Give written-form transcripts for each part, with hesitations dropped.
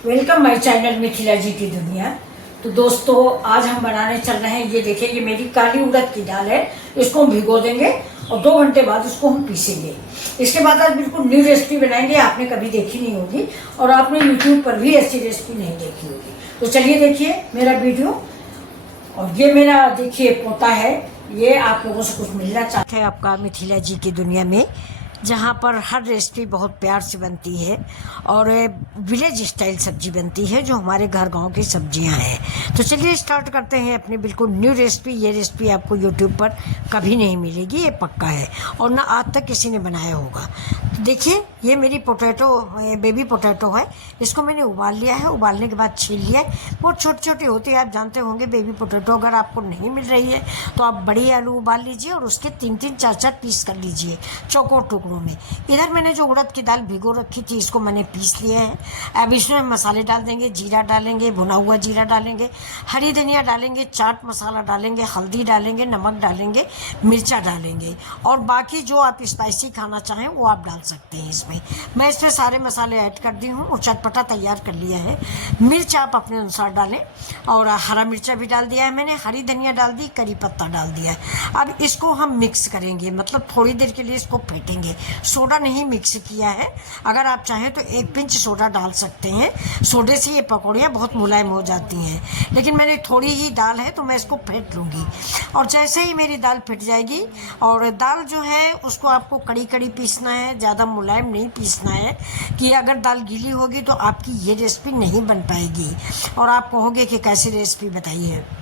Welcome my channel Mithila जी की दुनिया। तो दोस्तों आज हम बनाने चल रहे हैं, ये देखिए ये मेरी काली उड़द की दाल है। इसको हम भिगो देंगे और 2 घंटे बाद इसको हम पीसेंगे। इसके बाद आज बिल्कुल न्यू रेसिपी बनाएंगे, आपने कभी देखी नहीं होगी और आपने यूट्यूब पर भी ऐसी रेसिपी नहीं देखी होगी। तो चलिए देखिए मेरा वीडियो। और ये मेरा देखिए पोता है, ये आप लोगों से कुछ मिलना चाहते हैं आपका मिथिला जी की दुनिया में, जहाँ पर हर रेसिपी बहुत प्यार से बनती है और विलेज स्टाइल सब्जी बनती है जो हमारे घर गांव की सब्जियां हैं। तो चलिए स्टार्ट करते हैं अपनी बिल्कुल न्यू रेसिपी। ये रेसिपी आपको यूट्यूब पर कभी नहीं मिलेगी, ये पक्का है, और ना आज तक किसी ने बनाया होगा। तो देखिए ये मेरी पोटैटो, बेबी पोटैटो है। इसको मैंने उबाल लिया है, उबालने के बाद छील लिया है। बहुत छोटी छोटी होती है, आप जानते होंगे बेबी पोटैटो। अगर आपको नहीं मिल रही है तो आप बड़ी आलू उबाल लीजिए और उसके 3-3 4-4 पीस कर लीजिए चौकोर टुकड़ों में। इधर मैंने जो उड़द की दाल भिगो रखी थी इसको मैंने पीस लिया है। अब इसमें मसाले डाल देंगे, जीरा डालेंगे, भुना हुआ जीरा डालेंगे, हरी धनिया डालेंगे, चाट मसाला डालेंगे, हल्दी डालेंगे, नमक डालेंगे, मिर्चा डालेंगे और बाकी जो आप स्पाइसी खाना चाहें वो आप डाल सकते हैं इसमें। मैं इसमें सारे मसाले ऐड कर दी हूँ और चटपटा तैयार कर लिया है। मिर्च आप अपने अनुसार डालें और हरा मिर्चा भी डाल दिया है मैंने, हरी धनिया डाल दी, करी पत्ता डाल दिया है। अब इसको हम मिक्स करेंगे, मतलब थोड़ी देर के लिए इसको फेंटेंगे। सोडा नहीं मिक्स किया है, अगर आप चाहें तो 1 पिंच सोडा डाल सकते हैं। सोडे से ये पकौड़ियाँ बहुत मुलायम हो जाती हैं, लेकिन मेरी थोड़ी ही दाल है तो मैं इसको फेंट लूँगी। और जैसे ही मेरी दाल फिट जाएगी, और दाल जो है उसको आपको कड़ी कड़ी पीसना है, ज़्यादा मुलायम नहीं पीसना है कि अगर दाल गीली होगी तो आपकी ये रेसिपी नहीं बन पाएगी और आप कहोगे कि कैसी रेसिपी बताई है।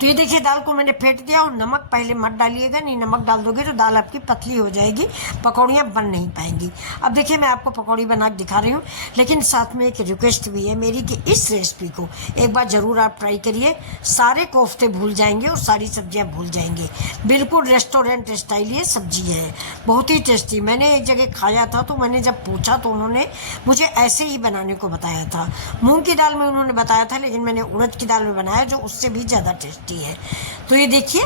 तो ये देखिए दाल को मैंने फेंट दिया। और नमक पहले मत डालिएगा, नहीं नमक डाल दोगे तो दाल आपकी पतली हो जाएगी, पकौड़ियाँ बन नहीं पाएंगी। अब देखिए मैं आपको पकौड़ी बना के दिखा रही हूँ, लेकिन साथ में एक रिक्वेस्ट भी है मेरी कि इस रेसिपी को एक बार ज़रूर आप ट्राई करिए। सारे कोफ्ते भूल जाएंगे और सारी सब्जियाँ भूल जाएंगे। बिल्कुल रेस्टोरेंट स्टाइल ये सब्जी है, बहुत ही टेस्टी। मैंने एक जगह खाया था तो मैंने जब पूछा तो उन्होंने मुझे ऐसे ही बनाने को बताया था। मूँग की दाल में उन्होंने बताया था, लेकिन मैंने उड़द की दाल में बनाया जो उससे भी ज़्यादा टेस्टी है। तो ये देखिए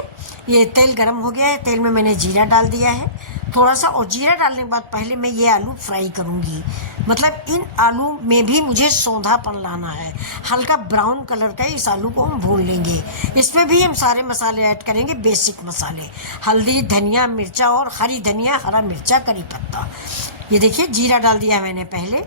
ये तेल गरम हो गया है, तेल में मैंने जीरा डाल दिया है थोड़ा सा। और जीरा डालने के बाद पहले मैं ये आलू फ्राई करूँगी, मतलब इन आलू में भी मुझे सौंधापन लाना है, हल्का ब्राउन कलर का इस आलू को हम भून लेंगे। इसमें भी हम सारे मसाले ऐड करेंगे, बेसिक मसाले, हल्दी, धनिया, मिर्चा और हरी धनिया, हरा मिर्चा, करी पत्ता। ये देखिए जीरा डाल दिया मैंने पहले,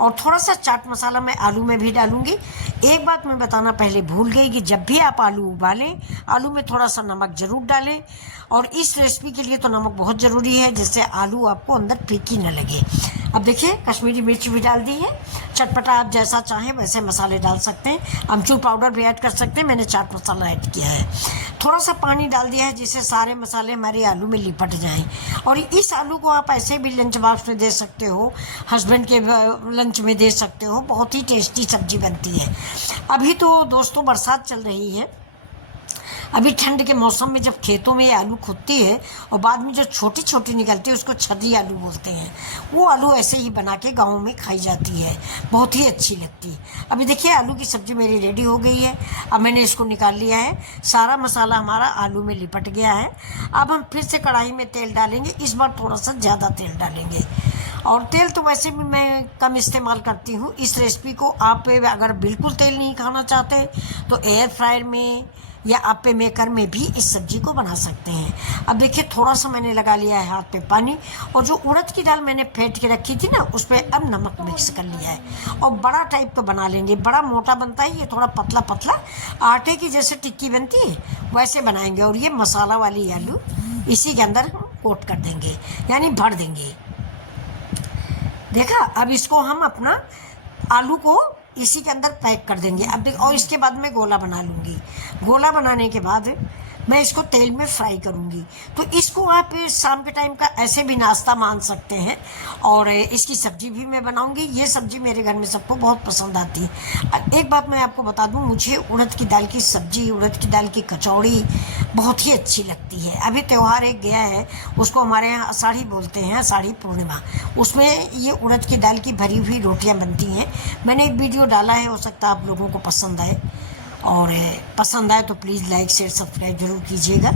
और थोड़ा सा चाट मसाला मैं आलू में भी डालूंगी। एक बात मैं बताना पहले भूल गई कि जब भी आप आलू उबालें, आलू में थोड़ा सा नमक ज़रूर डालें, और इस रेसिपी के लिए तो नमक बहुत ज़रूरी है, जिससे आलू आपको अंदर फीकी न लगे। अब देखिए कश्मीरी मिर्च भी डाल दी है। चटपटा आप जैसा चाहें वैसे मसाले डाल सकते हैं, अमचूर पाउडर भी ऐड कर सकते हैं, मैंने चाट मसाला ऐड किया है। थोड़ा सा पानी डाल दिया है जिससे सारे मसाले हमारे आलू में लिपट जाएं। और इस आलू को आप ऐसे भी लंच बॉक्स में दे सकते हो, हस्बैंड के लंच में दे सकते हो, बहुत ही टेस्टी सब्जी बनती है। अभी तो दोस्तों बरसात चल रही है, अभी ठंड के मौसम में जब खेतों में ये आलू खुदती है और बाद में जो छोटी छोटी निकलती है उसको छर्री आलू बोलते हैं, वो आलू ऐसे ही बना के गाँव में खाई जाती है, बहुत ही अच्छी लगती है। अभी देखिए आलू की सब्ज़ी मेरी रेडी हो गई है। अब मैंने इसको निकाल लिया है, सारा मसाला हमारा आलू में लिपट गया है। अब हम फिर से कढ़ाई में तेल डालेंगे, इस बार थोड़ा सा ज़्यादा तेल डालेंगे। और तेल तो वैसे भी मैं कम इस्तेमाल करती हूँ इस रेसिपी को। आप अगर बिल्कुल तेल नहीं खाना चाहते तो एयर फ्रायर में या आप्पे मेकर में भी इस सब्जी को बना सकते हैं। अब देखिए थोड़ा सा मैंने लगा लिया है हाथ पे पानी, और जो उड़द की दाल मैंने फेंट के रखी थी ना उस पर अब नमक मिक्स कर लिया है। और बड़ा टाइप का बना लेंगे, बड़ा मोटा बनता है, ये थोड़ा पतला पतला आटे की जैसे टिक्की बनती है वैसे बनाएंगे। और ये मसाला वाली आलू इसी के अंदर हम कोट कर देंगे, यानी भर देंगे। देखा, अब इसको हम अपना आलू को इसी के अंदर पैक कर देंगे। अब देख, और इसके बाद मैं गोला बना लूँगी। गोला बनाने के बाद मैं इसको तेल में फ्राई करूँगी। तो इसको आप शाम के टाइम का ऐसे भी नाश्ता मान सकते हैं। और इसकी सब्ज़ी भी मैं बनाऊँगी। ये सब्ज़ी मेरे घर में सबको बहुत पसंद आती है। एक बात मैं आपको बता दूँ, मुझे उड़द की दाल की सब्ज़ी, उड़द की दाल की कचौड़ी बहुत ही अच्छी लगती है। अभी त्यौहार एक गया है, उसको हमारे यहाँ आषाढ़ी बोलते हैं, आषाढ़ी पूर्णिमा। उसमें ये उड़द की दाल की भरी हुई रोटियाँ बनती हैं। मैंने एक वीडियो डाला है, हो सकता है आप लोगों को पसंद आए, और पसंद आए तो प्लीज़ लाइक शेयर सब्सक्राइब जरूर कीजिएगा।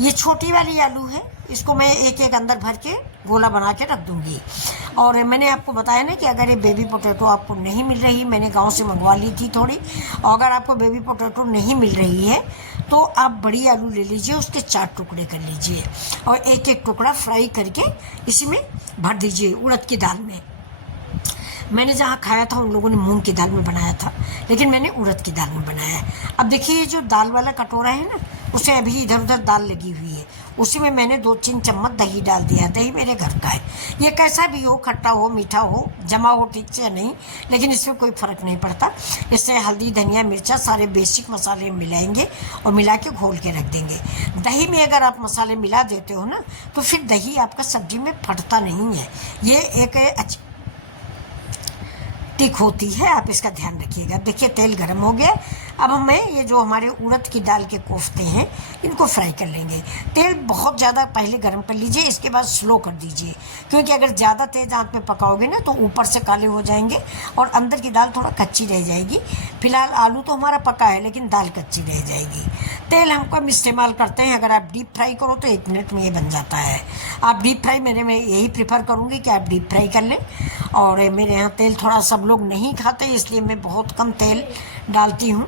ये छोटी वाली आलू है, इसको मैं एक एक अंदर भर के गोला बना के रख दूँगी। और मैंने आपको बताया ना कि अगर ये बेबी पोटैटो आपको नहीं मिल रही, मैंने गांव से मंगवा ली थी थोड़ी, और अगर आपको बेबी पोटैटो नहीं मिल रही है तो आप बड़ी आलू ले लीजिए, उसके 4 टुकड़े कर लीजिए और एक एक टुकड़ा फ्राई करके इसी में भर दीजिए उड़द की दाल में। मैंने जहाँ खाया था उन लोगों ने मूंग की दाल में बनाया था, लेकिन मैंने उड़द की दाल में बनाया है। अब देखिए ये जो दाल वाला कटोरा है ना, उसे अभी इधर उधर दाल लगी हुई है, उसी में मैंने 2-3 चम्मच दही डाल दिया। दही मेरे घर का है, ये कैसा भी हो, खट्टा हो, मीठा हो, जमा हो ठीक से नहीं, लेकिन इसमें कोई फ़र्क नहीं पड़ता। इससे हल्दी, धनिया, मिर्चा सारे बेसिक मसाले मिलाएंगे और मिला के घोल के रख देंगे। दही में अगर आप मसाले मिला देते हो ना तो फिर दही आपका सब्जी में फटता नहीं है। ये एक अच्छी टिक होती है, आप इसका ध्यान रखिएगा। देखिए तेल गर्म हो गया। अब हमें ये जो हमारे उड़द की दाल के कोफ्ते हैं इनको फ्राई कर लेंगे। तेल बहुत ज़्यादा पहले गर्म कर लीजिए, इसके बाद स्लो कर दीजिए, क्योंकि अगर ज़्यादा तेज़ आंच में पकाओगे ना तो ऊपर से काले हो जाएंगे और अंदर की दाल थोड़ा कच्ची रह जाएगी। फिलहाल आलू तो हमारा पका है लेकिन दाल कच्ची रह जाएगी। तेल हम कम इस्तेमाल करते हैं, अगर आप डीप फ्राई करो तो 1 मिनट में ये बन जाता है। आप डीप फ्राई मैं यही प्रीफर करूँगी कि आप डीप फ्राई कर लें। और मेरे यहाँ तेल थोड़ा सब लोग नहीं खाते, इसलिए मैं बहुत कम तेल डालती हूँ।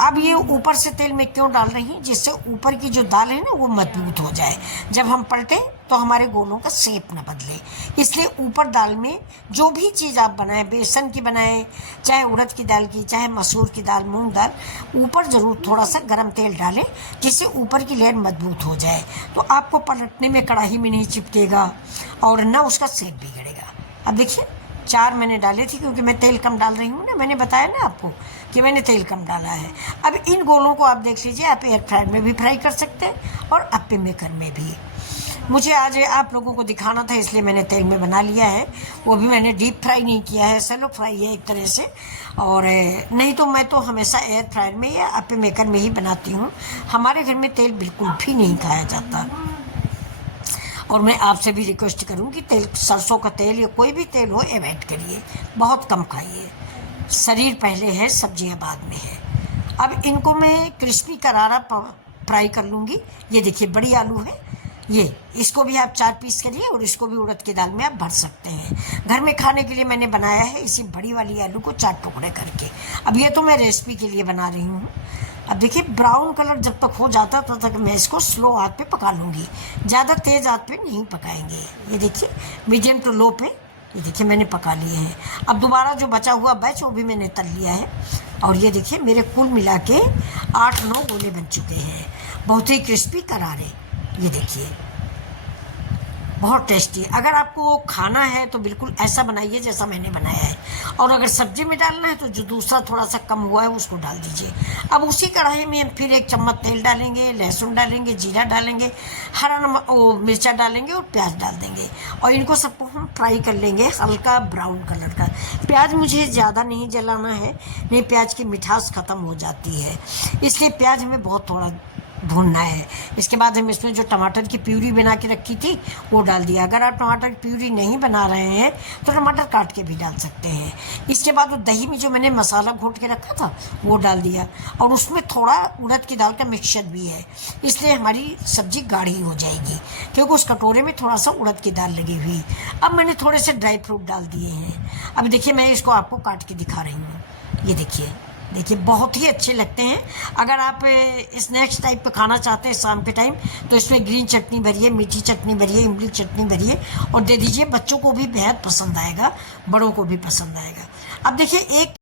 अब ये ऊपर से तेल मैं क्यों डाल रही हूँ, जिससे ऊपर की जो दाल है ना वो मजबूत हो जाए, जब हम पलटें तो हमारे गोलों का शेप ना बदले। इसलिए ऊपर दाल में जो भी चीज़ आप बनाएं, बेसन की बनाएं, चाहे उड़द की दाल की, चाहे मसूर की दाल, मूंग दाल, ऊपर ज़रूर थोड़ा सा गरम तेल डालें, जिससे ऊपर की लेयर मजबूत हो जाए, तो आपको पलटने में कढ़ाई में नहीं चिपकेगा और ना उसका शेप बिगड़ेगा। अब देखिए 4 मैंने डाले थे, क्योंकि मैं तेल कम डाल रही हूँ ना, मैंने बताया ना आपको कि मैंने तेल कम डाला है। अब इन गोलों को आप देख लीजिए, आप एयर फ्रायर में भी फ्राई कर सकते हैं और अप्पे मेकर में भी। मुझे आज आप लोगों को दिखाना था इसलिए मैंने तेल में बना लिया है, वो भी मैंने डीप फ्राई नहीं किया है, सैलो फ्राई है एक तरह से। और नहीं तो मैं तो हमेशा एयर फ्रायर में या अप्पे मेकर में ही बनाती हूँ। हमारे घर में तेल बिल्कुल भी नहीं खाया जाता। और मैं आपसे भी रिक्वेस्ट करूँ कि सरसों का तेल या कोई भी तेल हो अवॉइड करिए, बहुत कम खाइए। शरीर पहले है, सब्जियां बाद में है। अब इनको मैं क्रिस्पी करारा फ्राई कर लूँगी। ये देखिए बड़ी आलू है, ये इसको भी आप 4 पीस करिए और इसको भी उड़द की दाल में आप भर सकते हैं। घर में खाने के लिए मैंने बनाया है इसी बड़ी वाली आलू को 4 टुकड़े करके। अब ये तो मैं रेसिपी के लिए बना रही हूँ। अब देखिए ब्राउन कलर जब तक हो जाता तब तक मैं इसको स्लो आंच पे पका लूँगी, ज़्यादा तेज़ आंच पे नहीं पकाएंगे। ये देखिए मीडियम टू लो पे, ये देखिए मैंने पका लिए हैं। अब दोबारा जो बचा हुआ बैच वो भी मैंने तल लिया है। और ये देखिए मेरे कुल मिला के 8-9 गोले बन चुके हैं, बहुत ही क्रिस्पी करारे। ये देखिए बहुत टेस्टी। अगर आपको खाना है तो बिल्कुल ऐसा बनाइए जैसा मैंने बनाया है, और अगर सब्जी में डालना है तो जो दूसरा थोड़ा सा कम हुआ है उसको डाल दीजिए। अब उसी कढ़ाई में फिर 1 चम्मच तेल डालेंगे, लहसुन डालेंगे, जीरा डालेंगे, हरा नमक, मिर्चा डालेंगे और प्याज डाल देंगे, और इनको सबको हम फ्राई कर लेंगे हल्का ब्राउन कलर का। प्याज मुझे ज़्यादा नहीं जलाना है, नहीं प्याज की मिठास ख़त्म हो जाती है, इसलिए प्याज हमें बहुत थोड़ा भूनना है। इसके बाद हम इसमें जो टमाटर की प्यूरी बना के रखी थी वो डाल दिया। अगर आप टमाटर की प्यूरी नहीं बना रहे हैं तो टमाटर काट के भी डाल सकते हैं। इसके बाद वो दही में जो मैंने मसाला घोट के रखा था वो डाल दिया, और उसमें थोड़ा उड़द की दाल का मिक्सचर भी है, इसलिए हमारी सब्ज़ी गाढ़ी हो जाएगी, क्योंकि उस कटोरे में थोड़ा सा उड़द की दाल लगी हुई। अब मैंने थोड़े से ड्राई फ्रूट डाल दिए हैं। अब देखिए मैं इसको आपको काट के दिखा रही हूँ। ये देखिए बहुत ही अच्छे लगते हैं। अगर आप स्नैक्स टाइप पे खाना चाहते हैं शाम के टाइम तो इसमें ग्रीन चटनी भरिए, मीठी चटनी भरिए, इमली चटनी भरिए और दे दीजिए। बच्चों को भी बेहद पसंद आएगा, बड़ों को भी पसंद आएगा। अब देखिए एक